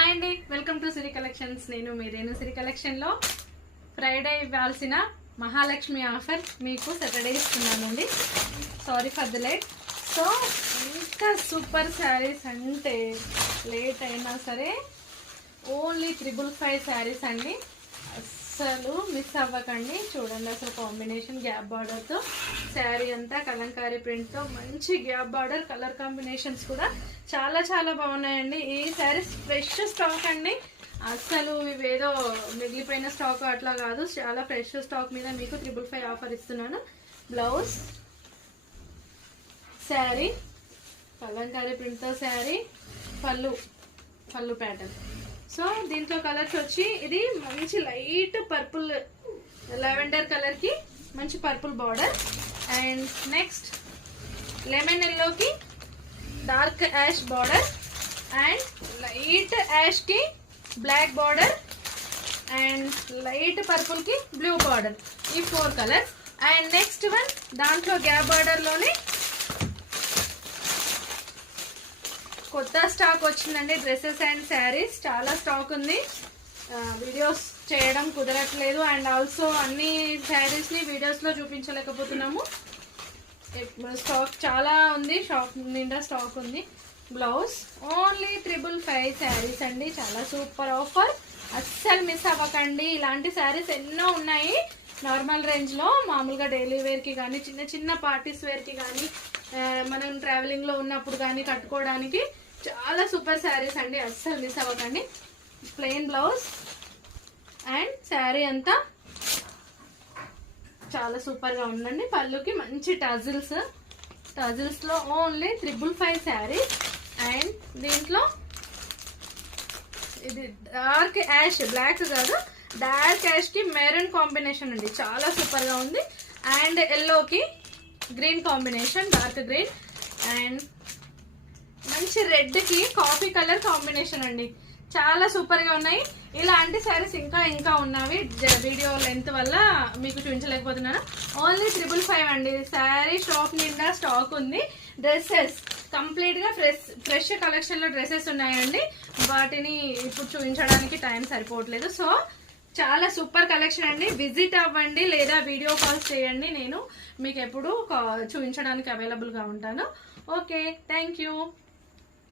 Hi అండి, welcome to Siri collections. నేను మీ రేణు. సిరి కలెక్షన్లో ఫ్రైడే ఇవ్వాల్సిన మహాలక్ష్మి ఆఫర్ మీకు సాటర్డే ఇస్తున్నానండి. Sorry for the late. So ఎంత సూపర్ శారీస్ అంటే లేట్ అయినా సరే ఓన్లీ 555 శారీస్ అండి. అస్సలు మిస్ అవ్వకండి. చూడండి అసలు కాంబినేషన్ గ్యాప్ బార్డర్తో శారీ అంతా కలంకారీ ప్రింట్తో మంచి గ్యాప్ బార్డర్, కలర్ కాంబినేషన్స్ కూడా చాలా చాలా బాగున్నాయండి. ఈ శారీస్ ఫ్రెష్ స్టాక్ అండి. అసలు ఇవేదో మిగిలిపోయిన స్టాక్ అట్లా కాదు, చాలా ఫ్రెష్ స్టాక్ మీద మీకు 555 ఆఫర్ ఇస్తున్నాను. బ్లౌజ్, శారీ కలంకారీ ప్రింట్తో శారీ, పళ్ళు ప్యాటర్న్. సో దీంట్లో కలర్స్ వచ్చి ఇది మంచి లైట్ పర్పుల్ లావెండర్ కలర్ కి మంచి purple border, and next lemon ఎల్లోకి dark ash border, and light ash కి black border, and light purple కి బ్లూ బార్డర్. ఈ 4 కలర్స్. అండ్ నెక్స్ట్ వన్ దాంట్లో గ్యాప్ బార్డర్ లోనే కొత్త స్టాక్ వచ్చిందండి. డ్రెస్సెస్ అండ్ శారీస్ చాలా స్టాక్ ఉంది. వీడియోస్ చేయడం కుదరట్లేదు, అండ్ ఆల్సో అన్ని శారీస్ ని వీడియోస్ లో చూపించలేకపోతున్నాము. స్టాక్ చాలా ఉంది, షాప్ నిండా స్టాక్ ఉంది. బ్లౌజ్ ఓన్లీ 555 శారీస్ అండి. చాలా సూపర్ ఆఫర్, అస్సలు మిస్ అవ్వకండి. ఇలాంటి శారీస్ ఎన్నో ఉన్నాయి నార్మల్ రేంజ్ లో, మామూలుగా డైలీ వేర్ కి కానీ చిన్న చిన్న పార్టీస్ వేర్ కి కానీ మనం ట్రావెలింగ్ లో ఉన్నప్పుడు కానీ కట్టుకోవడానికి చాలా సూపర్ శారీస్ అండి. అస్సలు మిస్ అవ్వకండి. ప్లెయిన్ బ్లౌజ్ అండ్ శారీ అంతా చాలా సూపర్ గా ఉందండి. పళ్ళుకి మంచి టజిల్స్ లో ఓన్లీ 555 శారీస్. అండ్ దీంట్లో ఇది డార్క్ యాష్, బ్లాక్ కాదు, డార్క్ యాష్ కి మెరూన్ కాంబినేషన్ అండి. చాలా సూపర్ గా ఉంది. అండ్ ఎల్లోకి green combination, dark green, and మంచి రెడ్ కి కాఫీ కలర్ కాంబినేషన్ అండి. చాలా సూపర్ గా ఉన్నాయి. ఇలాంటి శారీస్ ఇంకా ఉన్నవి. వీడియో లెంత్ వల్ల మీకు చూపించలేకపోతున్నాను. ఓన్లీ 555 అండి. శారీ షాప్ నిండా స్టాక్ ఉంది. డ్రెస్సెస్ కంప్లీట్ గా ఫ్రెష్ కలెక్షన్ లో డ్రెస్సెస్ ఉన్నాయండి. వాటిని ఇప్పుడు చూపించడానికి టైం సరిపోవట్లేదు. సో చాలా సూపర్ కలెక్షన్ అండి. విజిట్ అవ్వండి లేదా వీడియో కాల్స్ చేయండి. నేను మీకు ఎప్పుడు చూపించడానికి అవైలబుల్ గా ఉంటాను. Okay, thank you.